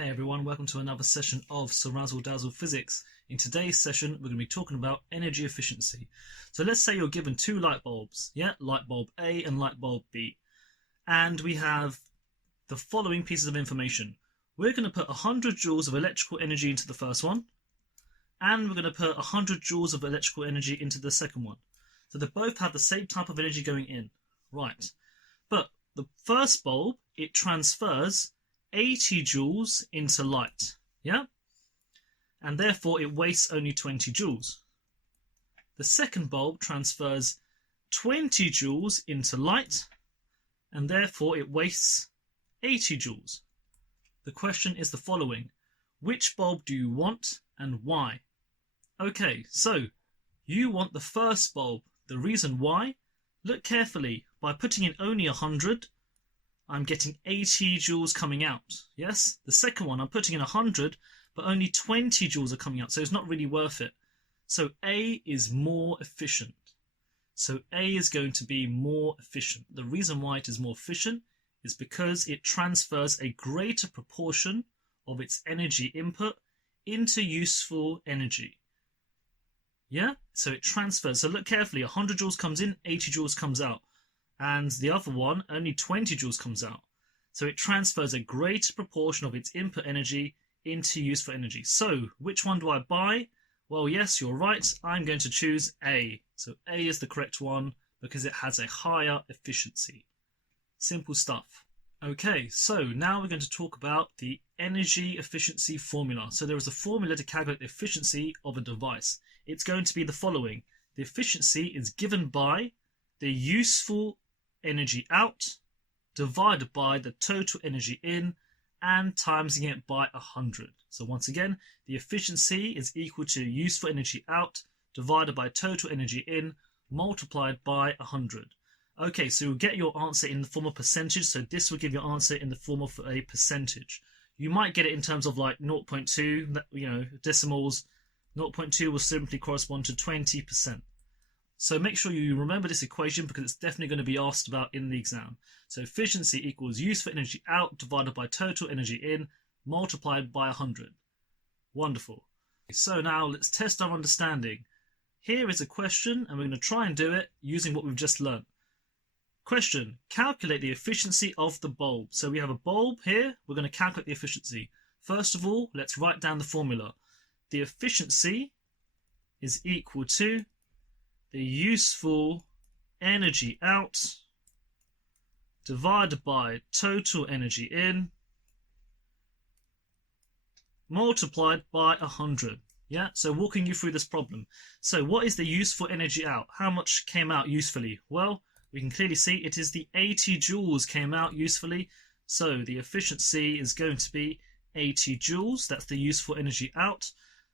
Hey everyone, welcome to another session of CeerazzleDazzle Physics. In today's session, we're going to be talking about energy efficiency. So let's say you're given two light bulbs, light bulb A and light bulb B. And we have the following pieces of information. We're going to put 100 joules of electrical energy into the first one, and we're going to put 100 joules of electrical energy into the second one. So they both have the same type of energy going in. Right. But the first bulb, it transfers 80 joules into light, and therefore it wastes only 20 joules. The second bulb transfers 20 joules into light, and therefore it wastes 80 joules. The question is the following: which bulb do you want and why? Okay, so you want the first bulb. The reason why? Look carefully. By putting in only 100, I'm getting 80 joules coming out. Yes, the second one, I'm putting in 100, but only 20 joules are coming out, so it's not really worth it. So A is more efficient. So A is going to be more efficient. The reason why it is more efficient is because it transfers a greater proportion of its energy input into useful energy. So it transfers. So look carefully, 100 joules comes in, 80 joules comes out. And the other one, only 20 joules comes out. So it transfers a greater proportion of its input energy into useful energy. So which one do I buy? Well, yes, you're right. I'm going to choose A. So A is the correct one because it has a higher efficiency. Simple stuff. Okay, so now we're going to talk about the energy efficiency formula. So there is a formula to calculate the efficiency of a device. It's going to be the following. The efficiency is given by the useful energy out divided by the total energy in and timesing it by 100. So once again, the efficiency is equal to useful energy out divided by total energy in multiplied by 100. Okay, so you'll get your answer in the form of percentage. So this will give your answer in the form of a percentage. You might get it in terms of like 0.2, decimals. 0.2 will simply correspond to 20%. So make sure you remember this equation because it's definitely going to be asked about in the exam. So efficiency equals useful energy out divided by total energy in multiplied by 100. Wonderful. So now let's test our understanding. Here is a question and we're going to try and do it using what we've just learned. Question: calculate the efficiency of the bulb. So we have a bulb here. We're going to calculate the efficiency. First of all, let's write down the formula. The efficiency is equal to the useful energy out divided by total energy in multiplied by 100. So walking you through this problem. So what is the useful energy out? How much came out usefully? Well, we can clearly see it is the 80 joules came out usefully. So the efficiency is going to be 80 joules. That's the useful energy out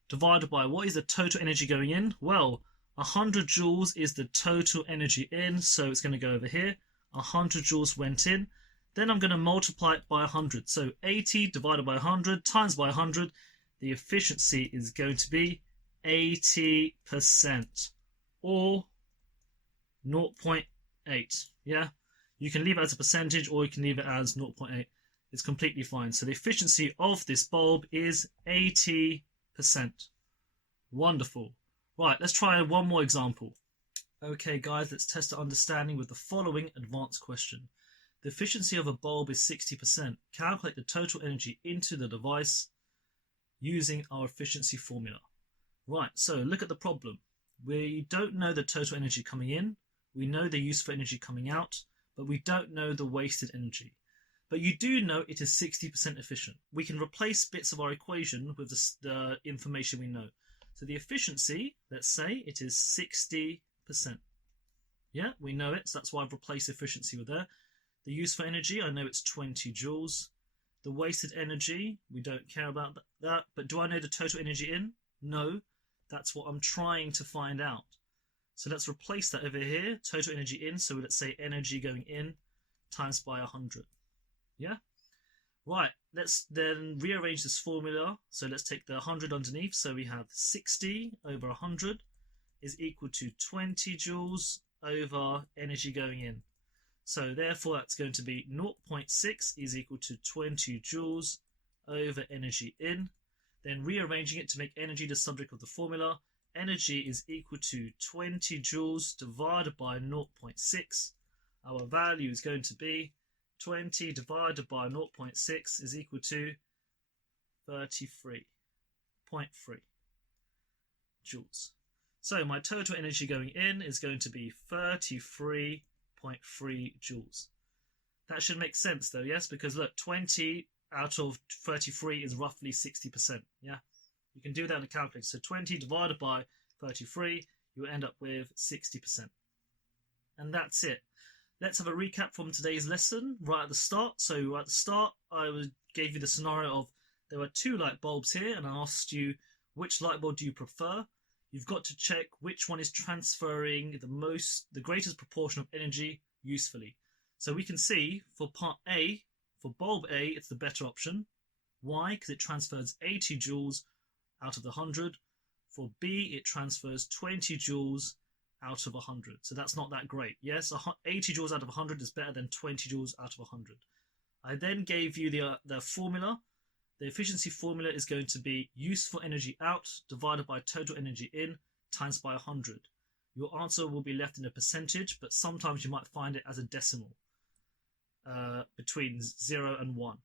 divided by what is the total energy going in? Well, 100 joules is the total energy in, so it's going to go over here. 100 joules went in. Then I'm going to multiply it by 100. So 80 divided by 100 times by 100. The efficiency is going to be 80%, or 0.8. You can leave it as a percentage or you can leave it as 0.8. It's completely fine. So the efficiency of this bulb is 80%. Wonderful. Right, let's try one more example. Okay guys, let's test our understanding with the following advanced question. The efficiency of a bulb is 60%. Calculate the total energy into the device using our efficiency formula. Right, so look at the problem. We don't know the total energy coming in. We know the useful energy coming out, but we don't know the wasted energy. But you do know it is 60% efficient. We can replace bits of our equation with the information we know. So the efficiency, let's say it is 60%. We know it, so that's why I've replaced efficiency with there. The useful energy, I know it's 20 joules. The wasted energy, we don't care about that. But do I know the total energy in? No. That's what I'm trying to find out. So let's replace that over here. Total energy in, so let's say energy going in times by 100. Right, let's then rearrange this formula. So let's take the 100 underneath. So we have 60 over 100 is equal to 20 joules over energy going in. So therefore that's going to be 0.6 is equal to 20 joules over energy in. Then rearranging it to make energy the subject of the formula. Energy is equal to 20 joules divided by 0.6. Our value is going to be 20 divided by 0.6 is equal to 33.3 joules. So my total energy going in is going to be 33.3 joules. That should make sense though, yes? Because look, 20 out of 33 is roughly 60%, yeah? You can do that in a calculator. So 20 divided by 33, you'll end up with 60%. And that's it. Let's have a recap from today's lesson right at the start. So at the start, I gave you the scenario of there were two light bulbs here, and I asked you which light bulb do you prefer. You've got to check which one is transferring the greatest proportion of energy usefully. So we can see for part A, for bulb A, it's the better option. Why? Because it transfers 80 joules out of the 100. For B, it transfers 20 joules out of 100. So that's not that great. Yes, 80 joules out of 100 is better than 20 joules out of 100. I then gave you the formula. The efficiency formula is going to be useful energy out divided by total energy in times by 100. Your answer will be left in a percentage, but sometimes you might find it as a decimal between 0 and 1.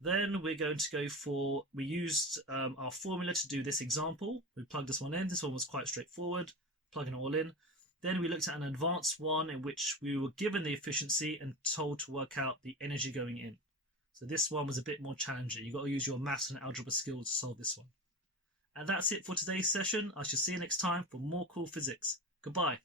Then we're going to go for, we used our formula to do this example. We plugged this one in. This one was quite straightforward, plugging it all in. Then we looked at an advanced one in which we were given the efficiency and told to work out the energy going in. So this one was a bit more challenging. You've got to use your maths and algebra skills to solve this one. And that's it for today's session. I shall see you next time for more cool physics. Goodbye.